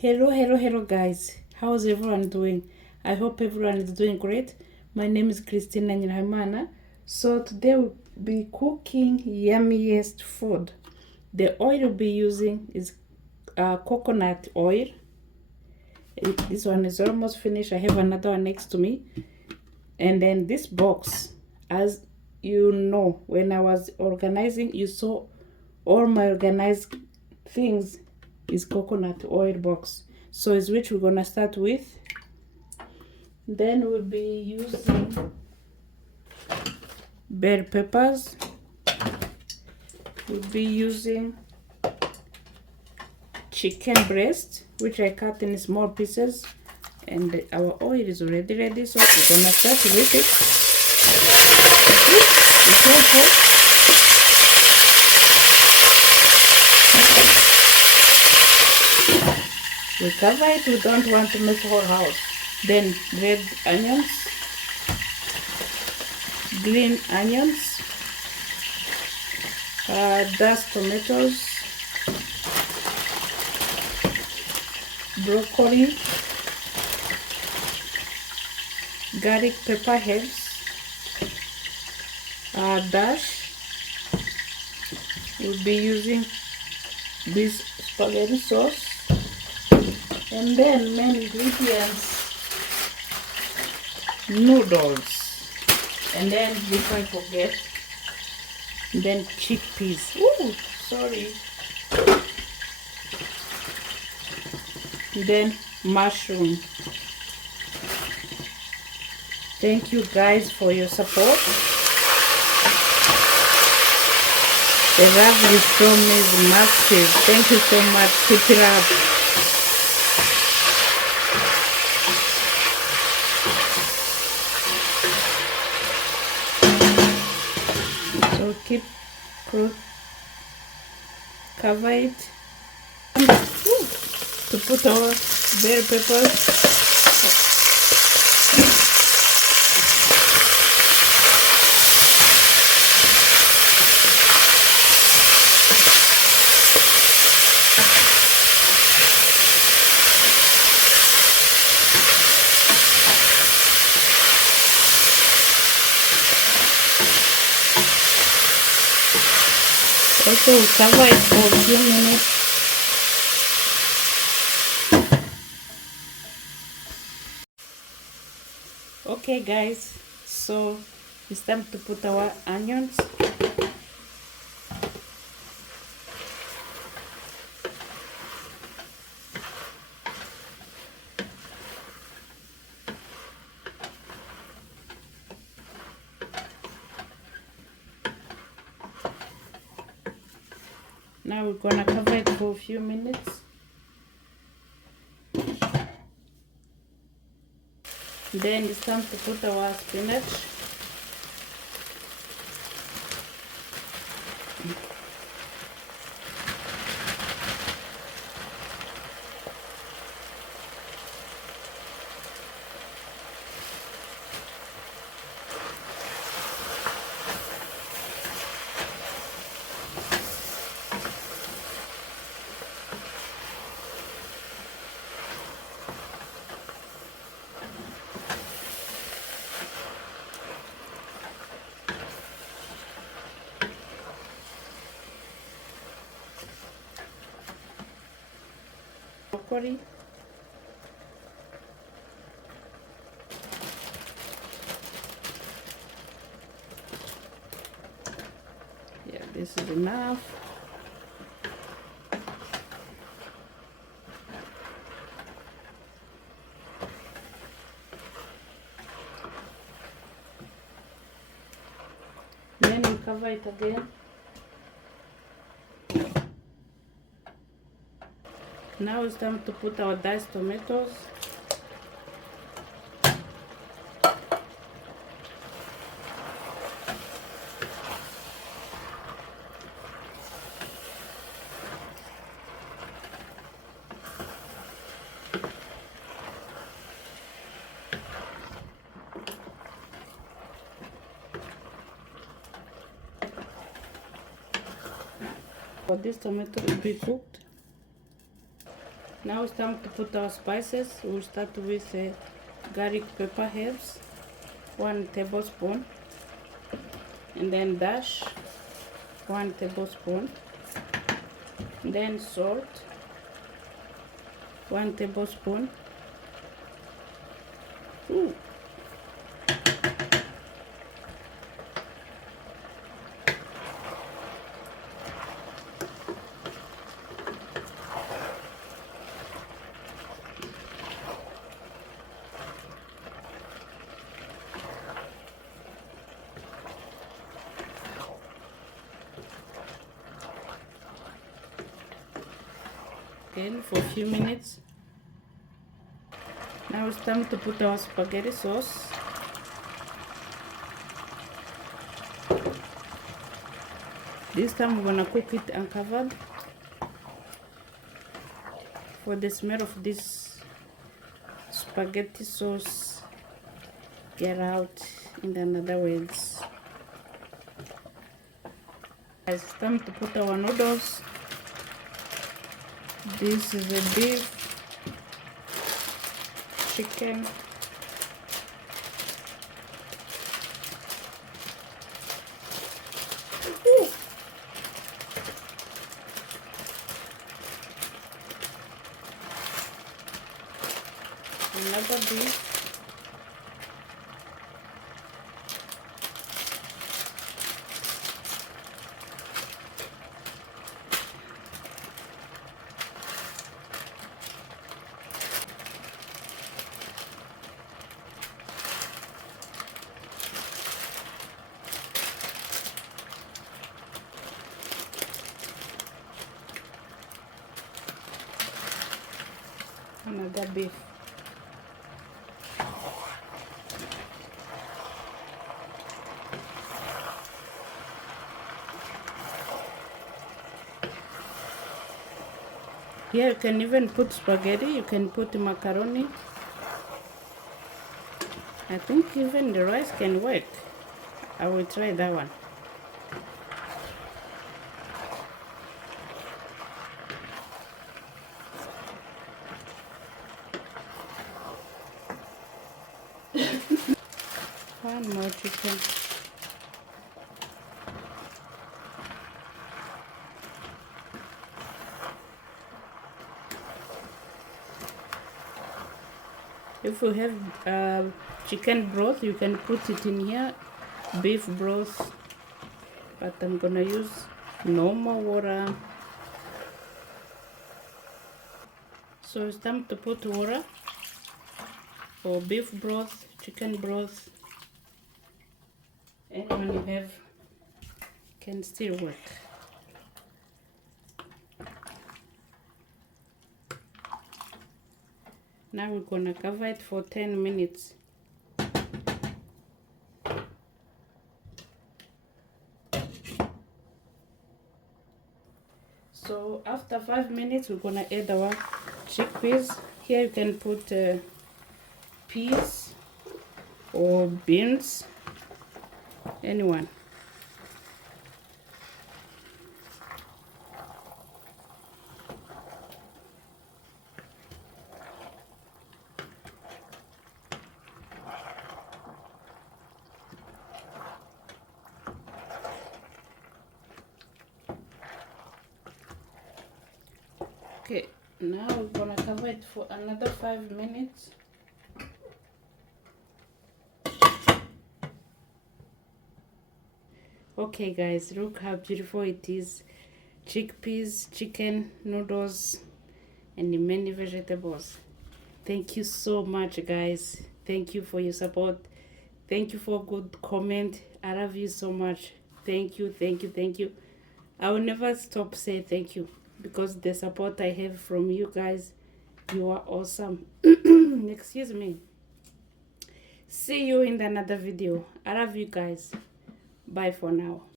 Hello guys. How's everyone doing? I hope everyone is doing great. My name is Christina Nyirahimana. So today we'll be cooking yummiest food. The oil we'll be using is coconut oil. This one is almost finished. I have another one next to me. And then this box, as you know, when I was organizing, you saw all my organized things is coconut oil box. So is which we're gonna start with. Then we'll be using bell peppers. We'll be using chicken breast, which I cut in small pieces, and our oil is already ready, so we're gonna start with it. It's so hot. We cover it. We don't want to mess whole house. Then red onions, green onions, diced tomatoes, broccoli, garlic pepper heads, dash. We'll be using this spaghetti sauce, and then main ingredients, noodles, and then if I forget, then chickpeas. Ooh, sorry. Then mushroom. Thank you guys for your support. The love you show me is massive. Thank you so much. Keep it up. So keep cover it. To put our bell peppers. Also cover it for a few minutes. Okay guys, so it's time to put our onions. Now we're gonna cover it for a few minutes. Then it's time to put our spinach. Broccoli. Yeah, this is enough. Then we cover it again. Now it's time to put our diced tomatoes. For this tomato will be cooked. Now it's time to put our spices. We'll start with garlic pepper herbs, 1 tablespoon, and then dash, 1 tablespoon, then salt, 1 tablespoon. Ooh. Again for a few minutes. Now it's time to put our spaghetti sauce. This time we're gonna cook it uncovered for the smell of this spaghetti sauce get out, in other words. It's time to put our noodles. This is a beef, chicken, another beef, another beef. Here you can even put spaghetti, you can put macaroni. I think even the rice can work. I will try that one. One more chicken. If you have chicken broth, you can put it in here, beef broth, but I'm gonna use normal water. So it's time to put water for beef broth, chicken broth. Anyone you have can still work. Now we're gonna cover it for 10 minutes. So after 5 minutes, we're gonna add our chickpeas. Here you can put peas or beans, anyone. Okay, now we're gonna cover it for another 5 minutes. Okay guys, look how beautiful it is. Chickpeas, chicken, noodles, and many vegetables. Thank you so much guys. Thank you for your support. Thank you for good comment. I love you so much. Thank you, thank you, thank you. I will never stop say thank you, because the support I have from you guys, you are awesome. Excuse me. See you in another video. I love you guys. Bye for now.